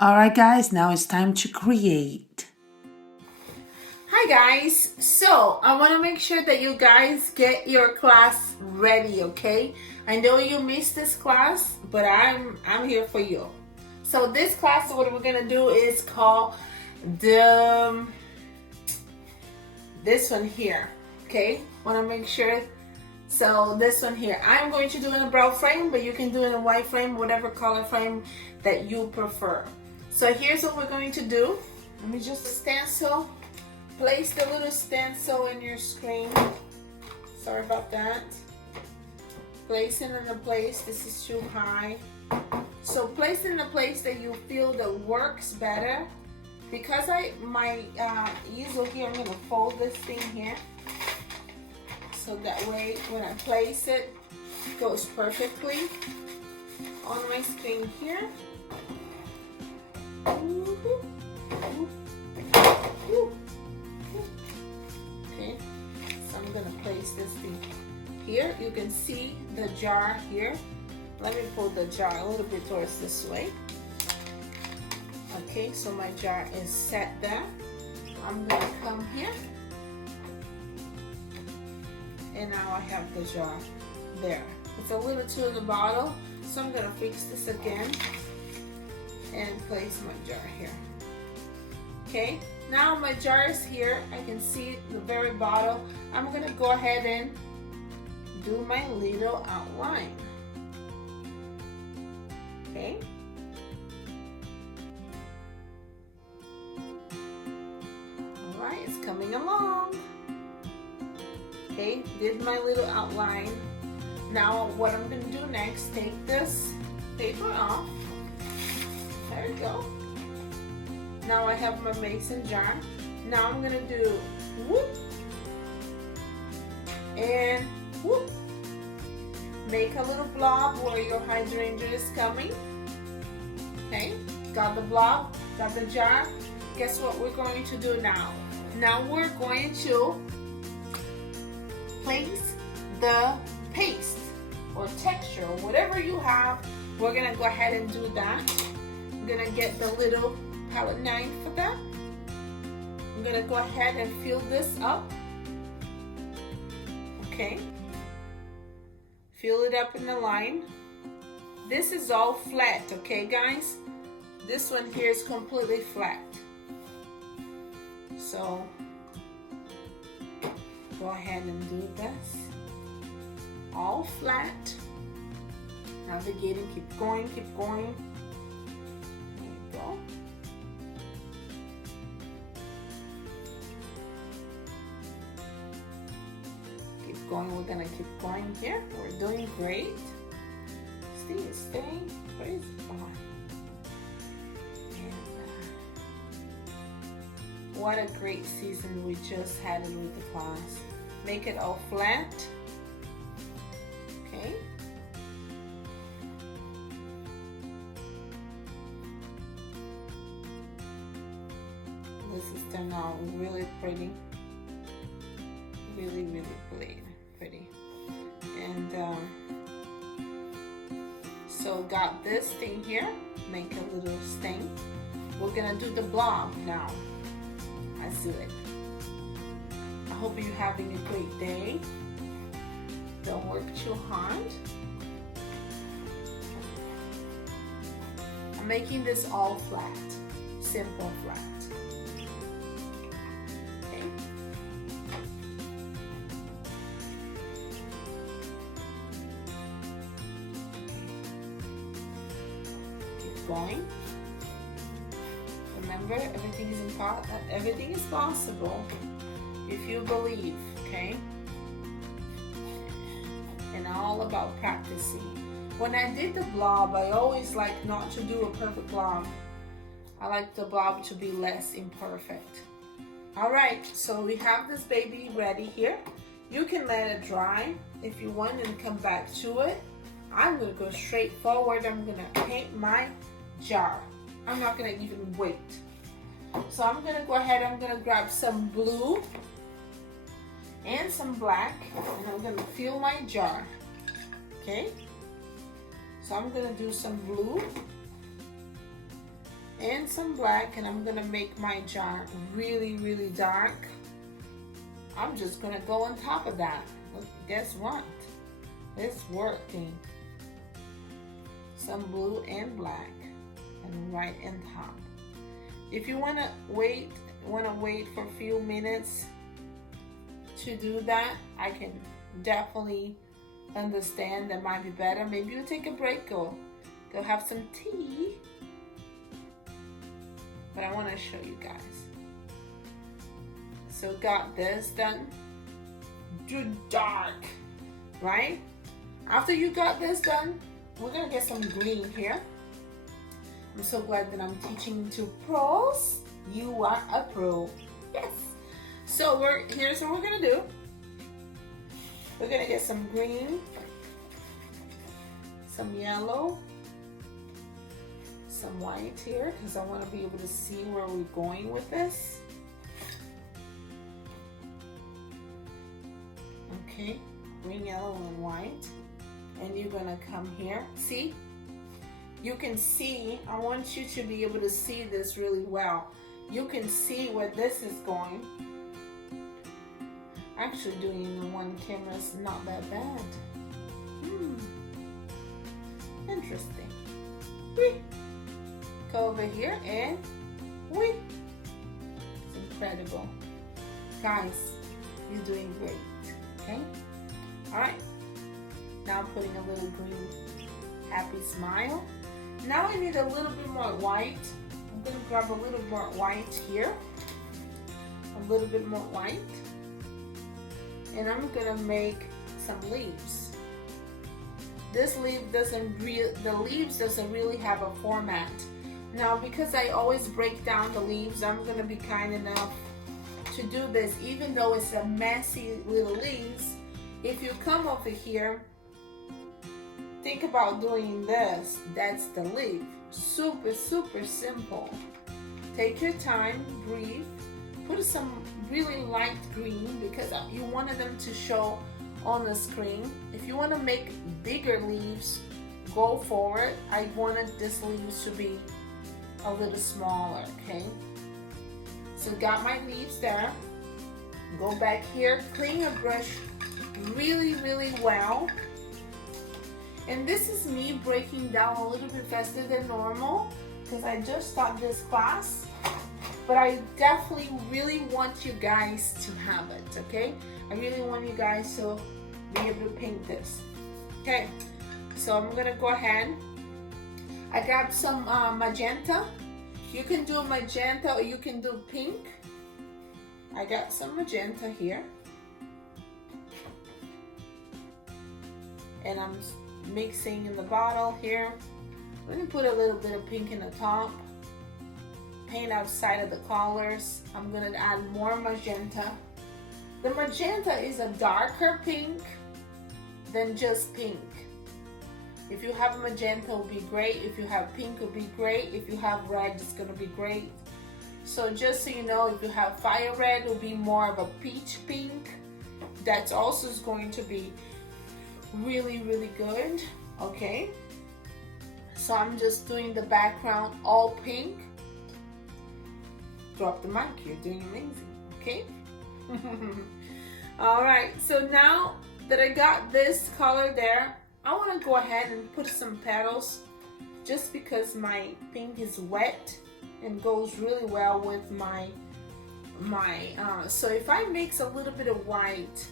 Alright, guys, now it's time to create. Hi guys, so I want to make sure that you guys get your class ready, okay? I know you missed this class, but I'm here for you. So this class, what we're gonna do is call the this one here, okay? Want to make sure. So this one here, I'm going to do in a brown frame, but you can do in a white frame, whatever color frame that you prefer. So here's what we're going to do. Let me just stencil. Place the little stencil in your screen. Sorry about that. Place it in a place. This is too high. So place it in a place that you feel that works better. Because my easel here, I'm gonna fold this thing here. So that way, when I place it, it goes perfectly on my screen here. Okay, so I'm gonna place this thing here. You can see the jar here. Let me pull the jar a little bit towards this way. Okay, so my jar is set there. I'm gonna come here. And now I have the jar there. It's a little too in the bottle, so I'm gonna fix this again and place my jar here. Okay, now my jar is here. I can see the very bottom. I'm gonna go ahead and do my little outline. Okay. All right, it's coming along. Okay, did my little outline. Now what I'm gonna do next, take this paper off. There we go. Now I have my mason jar. Now I'm gonna do whoop and whoop. Make a little blob where your hydrangea is coming. Okay, got the blob, got the jar. Guess what we're going to do now? Now we're going to place the paste or texture, or whatever you have. We're gonna go ahead and do that. I'm gonna get the little palette knife for that. I'm gonna go ahead and fill this up. Okay. Fill it up in the line. This is all flat, okay guys? This one here is completely flat. So go ahead and do this. All flat. Navigating, keep going, keep going. There you go. Keep going, we're gonna keep going here. We're doing great. Stay crazy. Come on. And what a great season we just had with the class. Make it all flat. Okay. This is turned out really pretty. Really, really pretty. And so got this thing here. Make a little stain. We're gonna do the blob now. Let's do it. I hope you're having a great day. Don't work too hard. I'm making this all flat. Simple flat. Okay. Keep going. Remember, everything is possible if you believe, okay? And all about practicing. When I did the blob, I always like not to do a perfect blob. I like the blob to be less imperfect. All right, so we have this baby ready here. You can let it dry if you want and come back to it. I'm gonna go straight forward. I'm gonna paint my jar. I'm not gonna even wait. So I'm gonna go ahead, I'm gonna grab some blue and some black, and I'm gonna fill my jar. Okay? So I'm gonna do some blue and some black, and I'm gonna make my jar really, really dark. I'm just gonna go on top of that. Guess what? It's working. Some blue and black, and right on top. If you wanna wait for a few minutes to do that, I can definitely understand. That might be better. Maybe you take a break, go have some tea. But I want to show you guys. So got this done. Do dark, right? After you got this done, we're gonna get some green here. I'm so glad that I'm teaching to pros. You are a pro. Yes. So here's what we're gonna do. We're gonna get some green, some yellow, some white here, because I want to be able to see where we're going with this. Okay, green, yellow, and white. And you're gonna come here. See? You can see, I want you to be able to see this really well. You can see where this is going. Actually, doing it in one camera is not that bad. Interesting. Whee! Go over here and whee! It's incredible. Guys, you're doing great. Okay? Alright. Now I'm putting a little green happy smile. Now I need a little bit more white. I'm going to grab a little more white here. A little bit more white. And I'm going to make some leaves. This leaf the leaves doesn't really have a format. Now, because I always break down the leaves, I'm going to be kind enough to do this, even though it's a messy little leaves. If you come over here, think about doing this. That's the leaf. Super, super simple. Take your time, breathe. Put some really light green because you wanted them to show on the screen. If you want to make bigger leaves, go forward. I wanted this leaves to be a little smaller, okay? So got my leaves there. Go back here, clean your brush really, really well. And this is me breaking down a little bit faster than normal because I just taught this class. But I definitely really want you guys to have it, okay? I really want you guys to be able to paint this. Okay, so I'm gonna go ahead. I got some magenta. You can do magenta or you can do pink. I got some magenta here. And I'm mixing in the bottle here. I'm gonna put a little bit of pink in the top. Paint outside of the colors. I'm gonna add more magenta. The magenta is a darker pink than just pink. If you have magenta, it will be great. If you have pink, it will be great. If you have red, it's gonna be great. So just so you know, if you have fire red, it will be more of a peach pink. That's also is going to be really, really good. Okay. So I'm just doing the background all pink. Drop the mic, you're doing amazing, okay? All right, so now that I got this color there, I want to go ahead and put some petals just because my pink is wet and goes really well with my so if I mix a little bit of white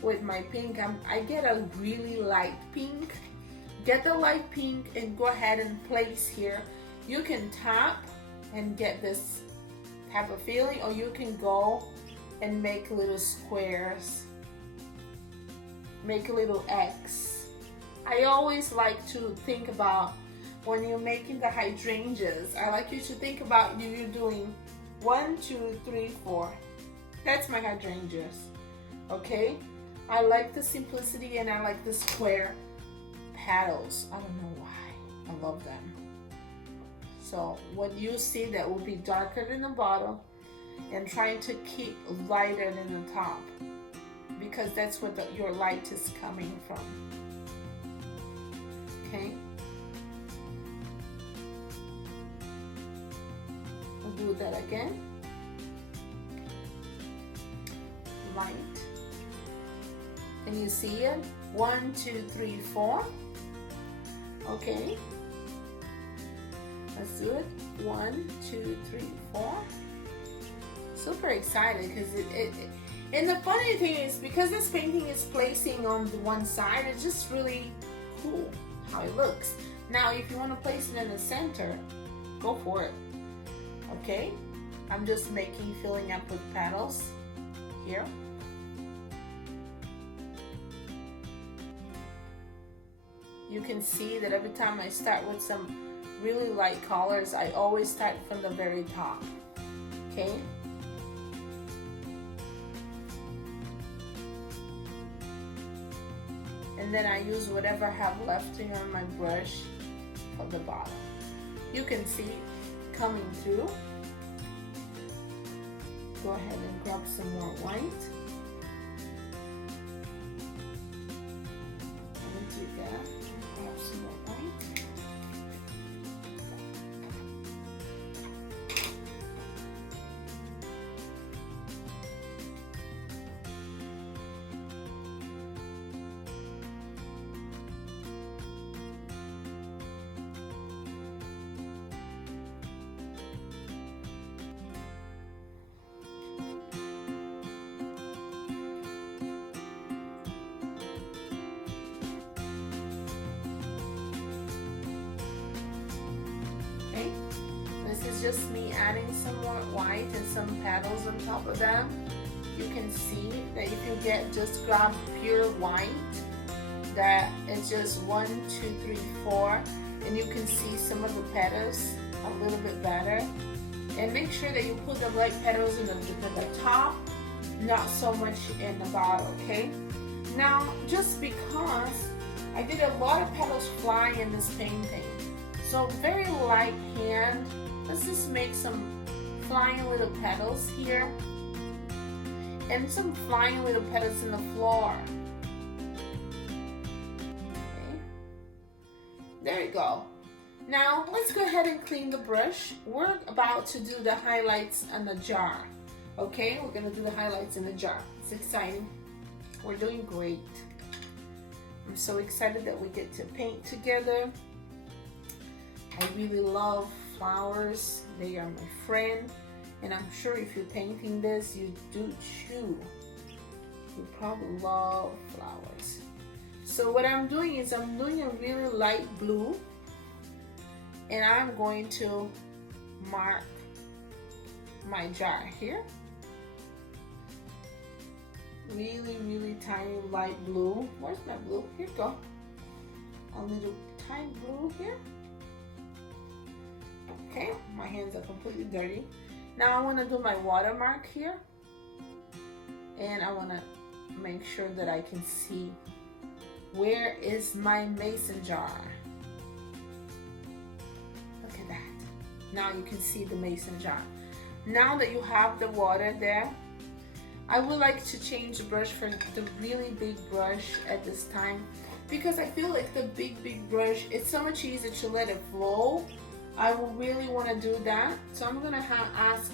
with my pink, I get a really light pink. Get the light pink and go ahead and place here. You can tap and get this type of feeling, or you can go and make little squares, make a little X. I always like to think about when you're making the hydrangeas, I like you to think about you're doing 1, 2, 3, 4. That's my hydrangeas, okay? I like the simplicity and I like the square petals. I don't know why, I love them. So what you see that will be darker than the bottom and trying to keep lighter than the top because that's where your light is coming from. Okay. do that again. Light. Can you see it? 1, 2, 3, 4. Okay. Let's do it. 1, 2, 3, 4. Super excited because and the funny thing is, because this painting is placing on the one side, it's just really cool how it looks. Now, if you want to place it in the center, go for it. Okay, I'm just filling up with petals here. You can see that every time I start with some really light colors, I always start from the very top. Okay. And then I use whatever I have left on my brush for the bottom. You can see coming through. Go ahead and grab some more white. And do that. Grab some more white. This is just me adding some more white and some petals on top of them. You can see that if you just grab pure white, that it's just 1, 2, 3, 4, and you can see some of the petals a little bit better. And make sure that you put the right petals in the top, not so much in the bottom, okay? Now, just because I did a lot of petals fly in this painting, so very light hand. Let's just make some flying little petals here and some flying little petals in the floor. Okay. There you go. Now let's go ahead and clean the brush. We're about to do the highlights on the jar. Okay, we're gonna do the highlights in the jar. It's exciting. We're doing great. I'm so excited that we get to paint together. I really love flowers. They are my friend, and I'm sure if you're painting this, you do too. You probably love flowers. So what I'm doing is I'm doing a really light blue, and I'm going to mark my jar here. Really tiny light blue. Where's my blue? Here you go. A little tiny blue here. Okay, my hands are completely dirty. Now I want to do my watermark here, and I want to make sure that I can see where is my mason jar. Look at that. Now you can see the mason jar. Now that you have the water there, I would like to change the brush for the really big brush at this time, because I feel like the big brush, it's so much easier to let it flow. I will really want to do that. So I'm going to ask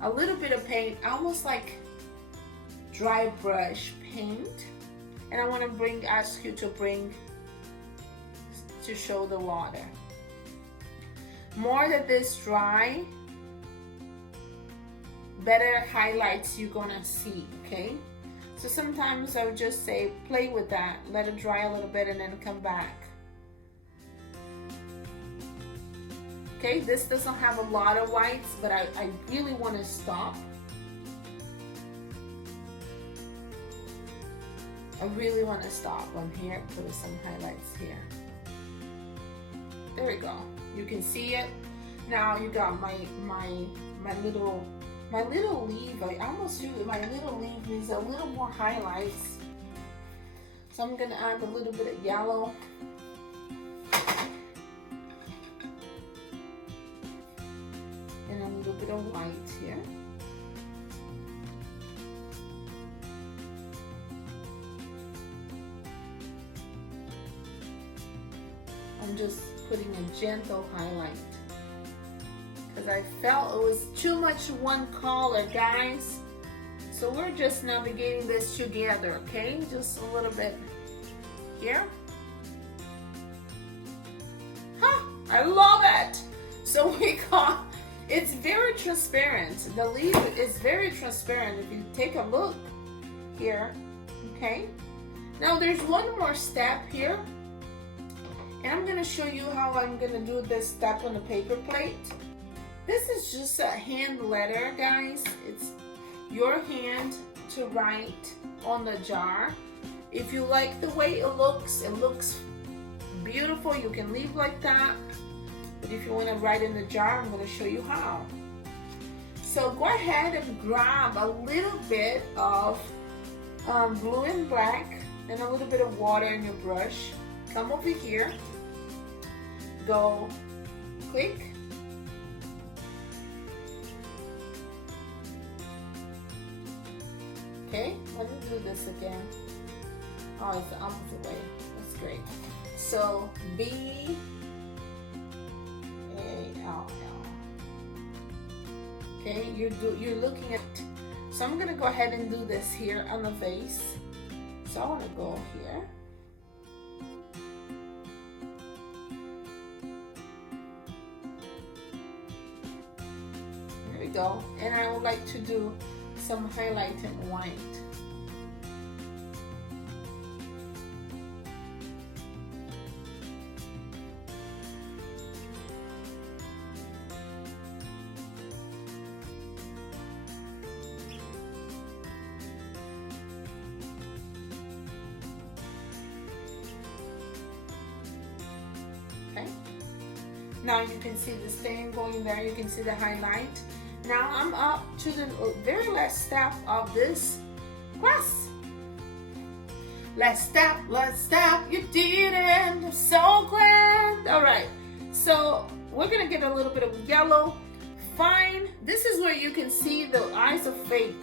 a little bit of paint, almost like dry brush paint. And I want to ask you to show the water. More that this dry, better highlights you're going to see, okay? So sometimes I would just say, play with that, let it dry a little bit and then come back. Okay, this doesn't have a lot of whites, but I really want to stop. I really want to stop on here, put some highlights here. There we go. You can see it. Now you got my little leaf. I almost feel that my little leaf needs a little more highlights. So I'm gonna add a little bit of yellow. And a little bit of white here. I'm just putting a gentle highlight, because because I felt it was too much one color, guys. So we're just navigating this together, okay? Just a little bit here. Huh, I love it. So we got, it's very transparent. The leaf is very transparent if you take a look here, okay? Now there's one more step here, and I'm gonna show you how I'm gonna do this step on the paper plate. This is just a hand letter, guys. It's your hand to write on the jar. If you like the way it looks beautiful, you can leave like that. But if you want to write in the jar, I'm going to show you how. So go ahead and grab a little bit of blue and black and a little bit of water in your brush. Come over here, go click. Okay, let me do this again. Oh, it's the opposite way. That's great. So B A L L. Okay, you're looking at. So I'm gonna go ahead and do this here on the vase. So I want to go here. There we go. And I would like to do some highlight in white. Okay. Now you can see the stain going there. You can see the highlight. Now I'm up to the very last step of this class. Last step, you did it. I'm so glad. All right, so we're gonna get a little bit of yellow. Fine, this is where you can see the eyes of faith.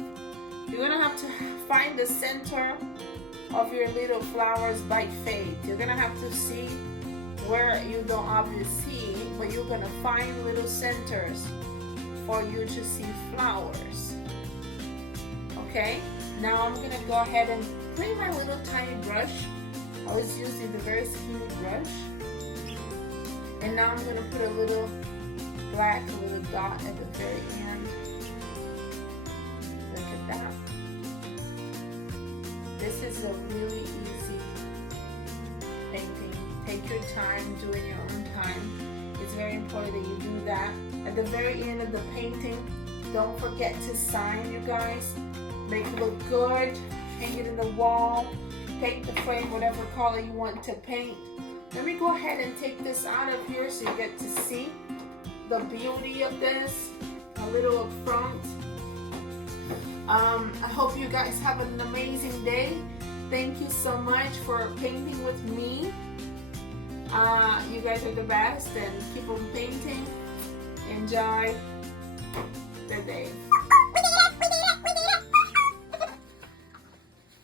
You're gonna have to find the center of your little flowers by faith. You're gonna have to see where you don't obviously see, but you're gonna find little centers for you to see flowers. Okay, now I'm gonna go ahead and bring my little tiny brush. I was using the very skinny brush, and now I'm gonna put a little black, a little dot at the very end. Look at that. This is a really easy painting. Take your time, do it in your own time. It's very important that you do that. At the very end of the painting, don't forget to sign, you guys. Make it look good. Hang it in the wall. Paint the frame whatever color you want to paint. Let me go ahead and take this out of here so you get to see the beauty of this a little up front. I hope you guys have an amazing day. Thank you so much for painting with me. You guys are the best, and keep on painting. Enjoy the day.